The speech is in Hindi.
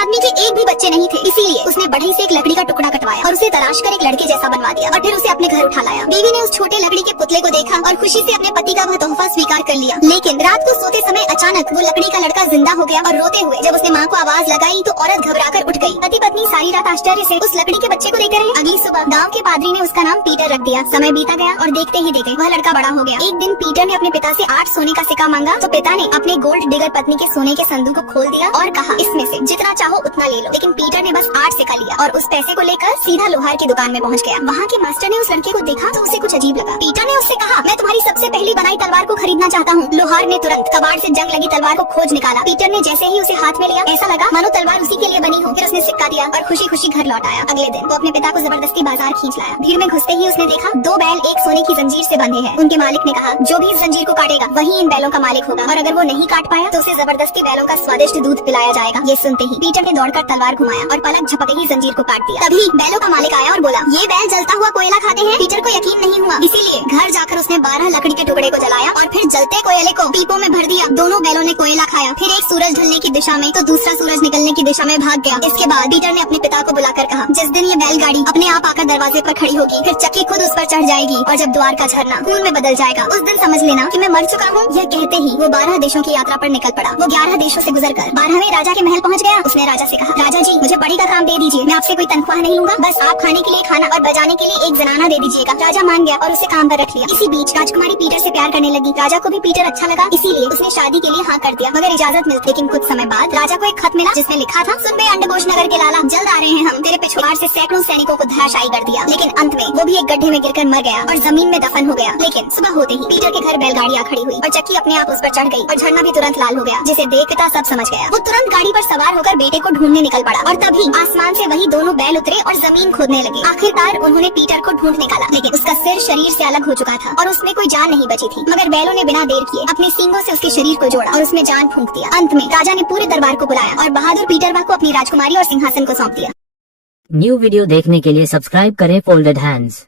आदमी के एक भी बच्चे नहीं थे, इसीलिए उसने बढ़ई से एक लकड़ी का टुकड़ा कटवाया और उसे तराश कर एक लड़के जैसा बनवा दिया और फिर उसे अपने घर उठा लाया। बीवी ने उस छोटे लकड़ी के पुतले को देखा और खुशी से अपने पति का वह तोहफा स्वीकार कर लिया। लेकिन रात को सोते समय अचानक वो लकड़ी का लड़का जिंदा हो गया और रोते हुए जब उसने माँ को आवाज लगाई तो औरत घबराकर उठ गई। पति पत्नी सारी रात आश्चर्य से उस लकड़ी के बच्चे को देखते रहे। अगली सुबह गाँव के पादरी ने उसका नाम पीटर रख दिया। समय बीता गया और देखते ही देखते वह लड़का बड़ा हो गया। एक दिन पीटर ने अपने पिता से 8 सोने का सिक्का मांगा तो पिता ने अपने गोल्ड डिगर पत्नी के सोने के संदूक को खोल दिया और कहा, इसमें से जितना चाहो उतना ले लो। लेकिन पीटर ने बस 8 सिक्का लिया और उस पैसे को लेकर सीधा लोहार की दुकान में पहुंच गया। वहाँ के मास्टर ने उस लड़के को देखा तो उसे कुछ अजीब लगा। पीटर ने उससे कहा, मैं तुम्हारी सबसे पहली बनाई तलवार को खरीदना चाहता हूँ। लोहार ने तुरंत कबाड़ से जंग लगी तलवार को खोज निकाला। पीटर ने जैसे ही उसे हाथ में लिया ऐसा लगा मानो तलवार उसी के लिए बनी हो। फिर उसने सिक्का दिया और खुशी खुशी घर लौट आया। अगले दिन वो अपने पिता को जबरदस्ती बाजार खींच लाया। भीड़ में घुसते ही उसने देखा 2 बैल एक सोने की जंजीर से बंधे हैं। उनके मालिक ने कहा, जो भी इस जंजीर को काटेगा वही इन बैलों का मालिक होगा और अगर वो नहीं काट पाया तो उसे जबरदस्ती बैलों का स्वादिष्ट दूध पिलाया जाएगा। ये सुनते ही पीटर ने दौड़कर तलवार घुमाया और पलक झपकते ही जंजीर को काट दिया। तभी बैलों का मालिक आया और बोला, ये बैल जलता हुआ कोयला खाते हैं। पीटर को यकीन नहीं हुआ, इसीलिए घर जाकर उसने 12 लकड़ी के टुकड़े को जलाया और फिर जलते कोयले को पीपों में भर दिया। दोनों बैलों ने कोयला खाया। फिर एक सूरज ढलने की दिशा में तो दूसरा सूरज निकलने की दिशा में भाग गया। इसके बाद पीटर ने अपने पिता को बुलाकर कहा, जिस दिन ये बैलगाड़ी अपने आप आकर दरवाजे पर खड़ी होगी फिर चक्की खुद उस पर चढ़ जाएगी और जब द्वार का झरना खून में बदल जाएगा उस दिन समझ लेना कि मैं मर चुका हूँ। यह कहते ही वो 12 देशों की यात्रा पर निकल पड़ा। वो 11 देशों से गुजरकर 12वें राजा के महल पहुँच गया। उसने राजा से कहा, राजा जी मुझे पढ़ी का काम दे दीजिए, मैं आपसे कोई तनख्वाह नहीं लूंगा, बस आप खाने के लिए खाना और बजाने के लिए एक जनाना दे दीजिएगा। राजा मान गया और उसे काम पर रख लिया। इसी बीच राजकुमारी पीटर से प्यार करने लगी। राजा को भी पीटर अच्छा लगा, इसीलिए उसने शादी के लिए हाँ कर दिया मगर इजाजत मिलती। लेकिन कुछ समय बाद राजा को एक खत मिला जिसमें लिखा था, सुन बे अंडकोश नगर के लाला, जल्द आ रहे हैं हम, तेरे पिछवाड़ से सैकड़ों सैनिकों को धराशायी कर दिया। लेकिन अंत में वो भी एक गड्ढे में गिरकर मर गया और जमीन में दफन हो गया। लेकिन सुबह होते ही पीटर के घर बैलगाड़ी आ खड़ी हुई और चक्की अपने आप उस पर चढ़ गई और झरना भी तुरंत लाल हो गया, जिसे देख पिता सब समझ गया। वो तुरंत गाड़ी पर सवार होकर बेटे को ढूंढने निकल पड़ा और तभी आसमान से वही दोनों बैल उतरे और जमीन खोदने लगे। आखिरकार उन्होंने पीटर को ढूंढ निकाला, लेकिन उसका सिर शरीर से अलग हो चुका था और उसमें कोई जान नहीं बची थी। मगर बैलों ने बिना देर किए अपने सींगों से उसके शरीर को जोड़ा और उसमें जान फूंक दिया। अंत में राजा ने पूरे दरबार को बुलाया और बहादुर पीटरवा को अपनी राजकुमारी और सिंहासन को सौंप दिया। न्यू वीडियो देखने के लिए सब्सक्राइब करें फोल्डेड हैंड्स।